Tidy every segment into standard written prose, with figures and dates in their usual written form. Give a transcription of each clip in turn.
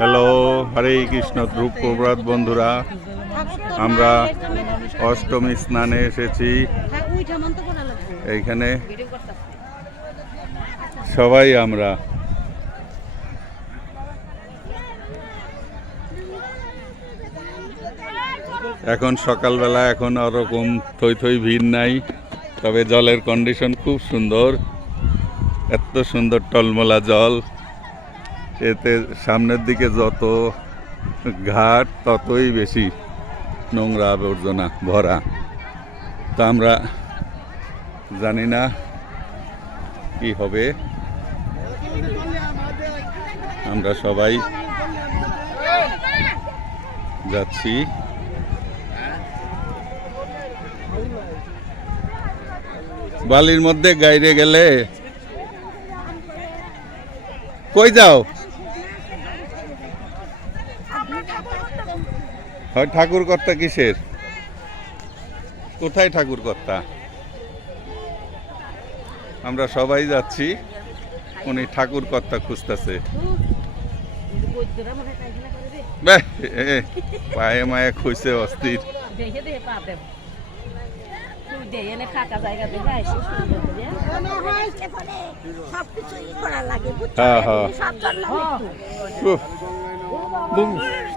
Hello, হরে কৃষ্ণ ধ্রুব প্রভাত বন্ধুরা, আমরা অষ্টমী স্নানে এসেছি। এইখানে সবাই আমরা এখন সকালবেলা, এখন ওরকম থই থই ভিড় নাই, তবে জলের কন্ডিশন খুব সুন্দর। এত সুন্দর টলমলা জল, এতে সামনের দিকে যত ঘাট ততই বেশি নোংরা আবর্জনা ভরা। তা আমরা জানি না কি হবে, আমরা সবাই যাচ্ছি। বালির মধ্যে গাইরে গেলে কই যাও? হয় ঠাকুর কর্তা কিসের? কোথায় ঠাকুর কর্তা? আমরা সবাই যাচ্ছি, উনি ঠাকুর কর্তা খুঁজতেছে। পায়ে মায়ে খুঁজছে অস্থির।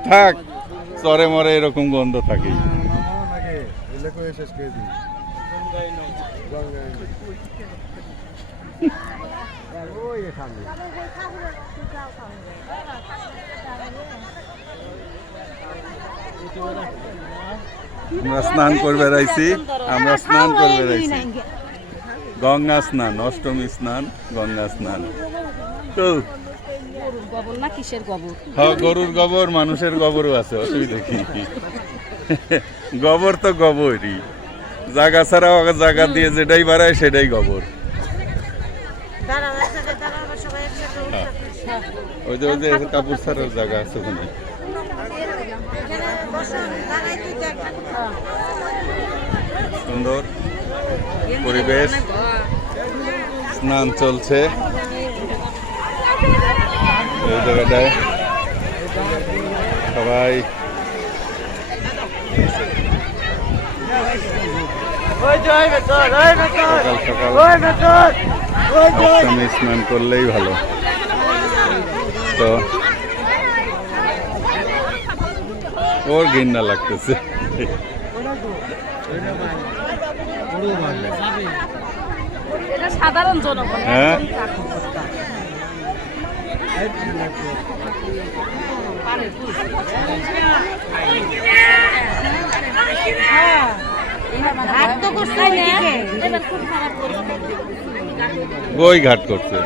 থাক, চরে মরে এরকম গন্ধ থাকে। আমরা স্নান করবে রাইছি, আমরা স্নান করবে রাইছি। গঙ্গা স্নান, অষ্টমী স্নান, গঙ্গা স্নান। তো হ্যাঁ, গরুর গোবর, মানুষের গোবরও আছে, অসুবিধা কি? গোবর তো গোবরই, জায়গা ছাড়া জায়গা দিয়ে যেটাই বাড়ায় সেটাই গোবর। ওই যে ওই যে কাপড় ছাড়ার জায়গা আছে ওখানে। সুন্দর পরিবেশ, স্নান চলছে এই জায়গাটায়। সবাই সকাল সকাল অষ্টমী স্নান করলেই ভালো। তো ওর ঘৃণা লাগতেছে। সাধারণ জনগণ, হ্যাঁ, বই ঘাট করছে।